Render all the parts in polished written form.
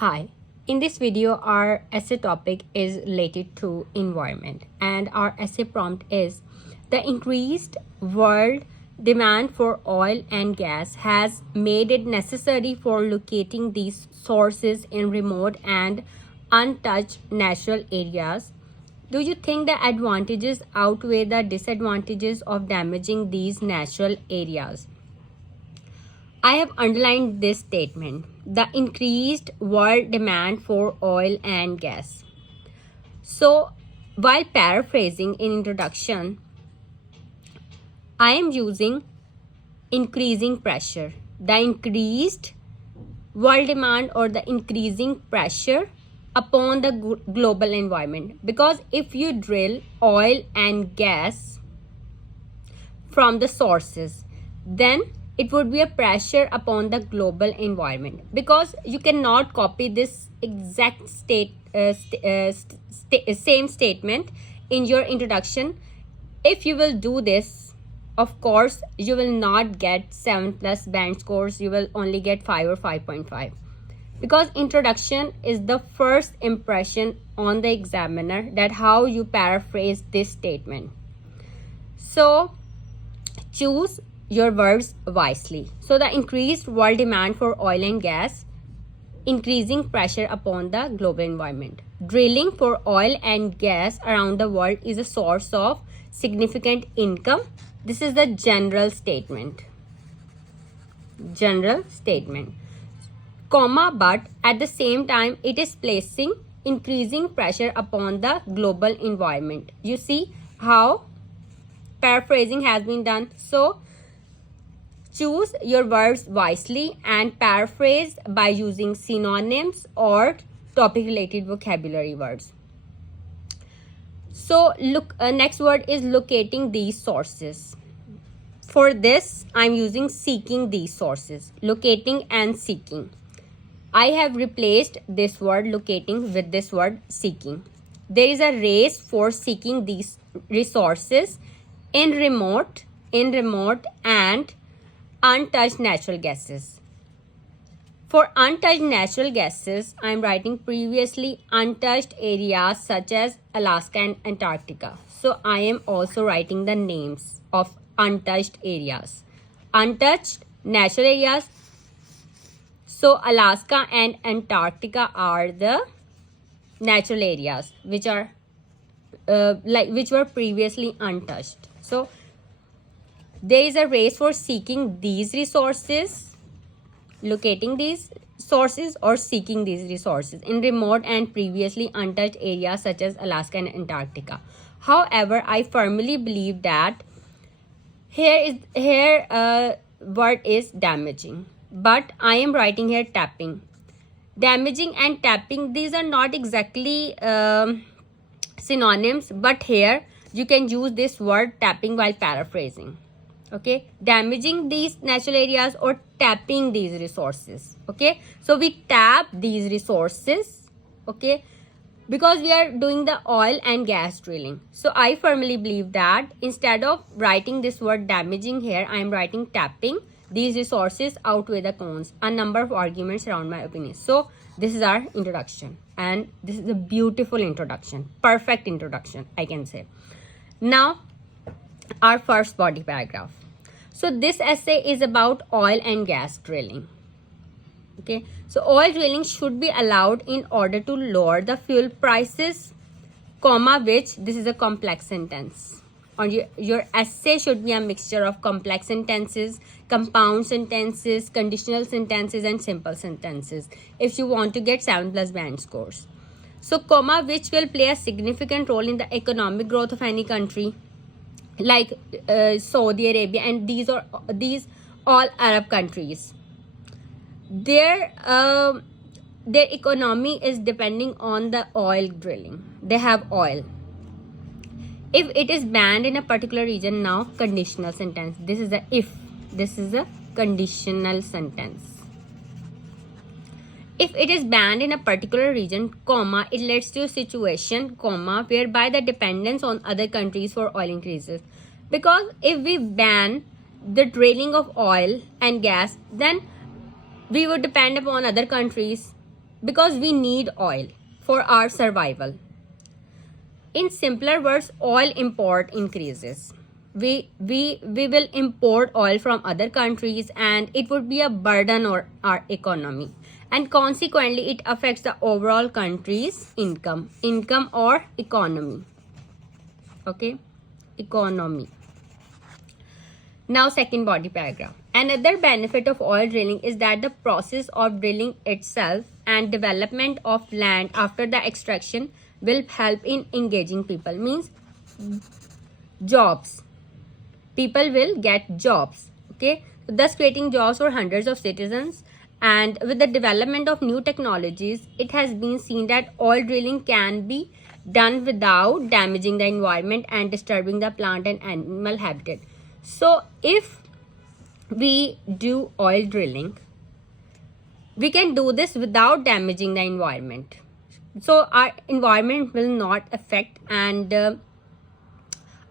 Hi, in this video our essay topic is related to environment and our essay prompt is the increased world demand for oil and gas has made it necessary for locating these sources in remote and untouched natural areas. Do you think the advantages outweigh the disadvantages of damaging these natural areas? I have underlined this statement, the increased world demand for oil and gas. So, while paraphrasing in introduction, I am using increasing pressure. The increased world demand or the increasing pressure upon the global environment. Because if you drill oil and gas from the sources, then it would be a pressure upon the global environment, because you cannot copy this exact same statement in your introduction. If you will do this, of course you will not get 7+ band scores, you will only get 5 or 5.5, because introduction is the first impression on the examiner that how you paraphrase this statement. So choose your words wisely. So the increased world demand for oil and gas, increasing pressure upon the global environment. Drilling for oil and gas around the world is a source of significant income. This is the general statement. General statement. Comma, but at the same time it is placing increasing pressure upon the global environment. You see how paraphrasing has been done. So choose your words wisely and paraphrase by using synonyms or topic related vocabulary words. So next word is locating these sources. For this I'm using seeking these sources, locating and seeking. I have replaced this word locating with this word seeking. There is a race for seeking these resources in remote and untouched natural gases. For untouched natural gases, I am writing previously untouched areas such as Alaska and Antarctica. So I am also writing the names of untouched areas. Untouched natural areas. So Alaska and Antarctica are the natural areas which are which were previously untouched. So there is a race for seeking these resources, locating these sources or seeking these resources in remote and previously untouched areas such as Alaska and Antarctica. However, I firmly believe that here word is damaging, but I am writing here tapping. Damaging and tapping, these are not exactly synonyms, but here you can use this word tapping while paraphrasing. Okay, damaging these natural areas or tapping these resources. Okay, so we tap these resources, okay, because we are doing the oil and gas drilling. So I firmly believe that instead of writing this word damaging here, I am writing tapping. These resources outweigh the cons. A number of arguments around my opinion. So this is our introduction, and this is a beautiful introduction, perfect introduction, I can say. Now our first body paragraph. So this essay is about oil and gas drilling. Okay, so oil drilling should be allowed in order to lower the fuel prices, comma, which this is a complex sentence. Or your essay should be a mixture of complex sentences, compound sentences, conditional sentences, and simple sentences if you want to get 7+ band scores. So comma, which will play a significant role in the economic growth of any country like Saudi Arabia, and these all Arab countries. Their economy is depending on the oil drilling. They have oil. If it is banned in a particular region, now conditional sentence. This is a if. This is a conditional sentence. If it is banned in a particular region, comma, it leads to a situation, comma, whereby the dependence on other countries for oil increases. Because if we ban the drilling of oil and gas, then we would depend upon other countries. because we need oil for our survival. In simpler words, oil import increases. We will import oil from other countries, and it would be a burden on our economy, and consequently it affects the overall country's income or economy. Okay, economy. Now, second body paragraph. Another benefit of oil drilling is that the process of drilling itself and development of land after the extraction will help in engaging people. Means jobs. People will get jobs. Okay, thus creating jobs for hundreds of citizens. And with the development of new technologies, it has been seen that oil drilling can be done without damaging the environment and disturbing the plant and animal habitat. So if we do oil drilling, we can do this without damaging the environment. So our environment will not affect, and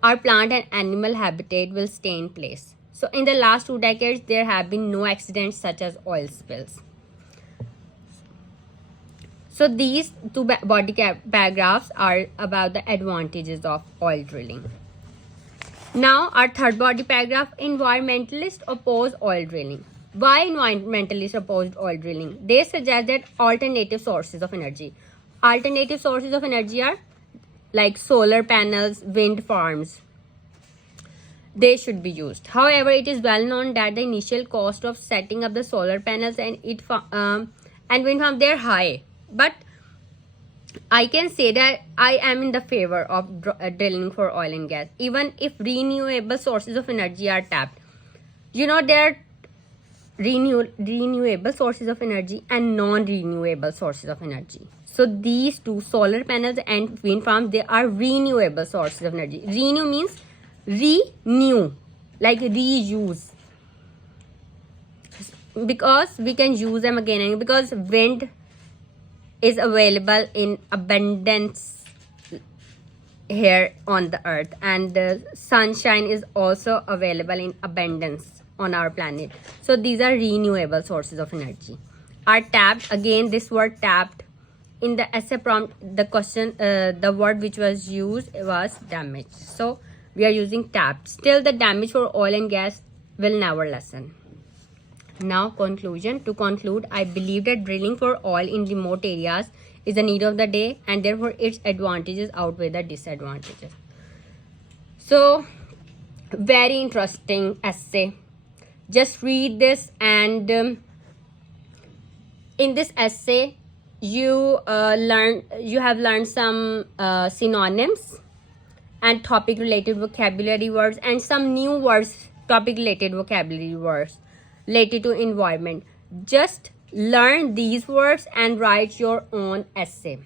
our plant and animal habitat will stay in place. So in the last 2 decades, there have been no accidents such as oil spills. So these two body paragraphs are about the advantages of oil drilling. Now, our third body paragraph, environmentalists oppose oil drilling. Why environmentalists oppose oil drilling? They suggest that alternative sources of energy. Alternative sources of energy are like solar panels, wind farms. They should be used. However, it is well known that the initial cost of setting up the solar panels and wind farm, they are high. But I can say that I am in the favor of drilling for oil and gas, even if renewable sources of energy are tapped. You know, there are renewable sources of energy and non-renewable sources of energy. So these two, solar panels and wind farms, they are renewable sources of energy. Renew means renew, like reuse, because we can use them again and because wind is available in abundance here on the earth, and the sunshine is also available in abundance on our planet. So these are renewable sources of energy. Are tapped. Again, this word tapped in the essay prompt, the question, the word which was used was damaged. So we are using tapped. Still, the damage for oil and gas will never lessen. Now, conclusion. To conclude, I believe that drilling for oil in remote areas is the need of the day, and therefore its advantages outweigh the disadvantages. So, very interesting essay. Just read this, and in this essay, you have learned some synonyms and topic related vocabulary words, and some new words, topic related vocabulary words related to environment. Just learn these words and write your own essay.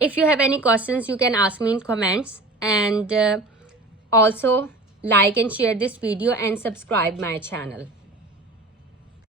If you have any questions, you can ask me in comments, and also like and share this video and subscribe my channel.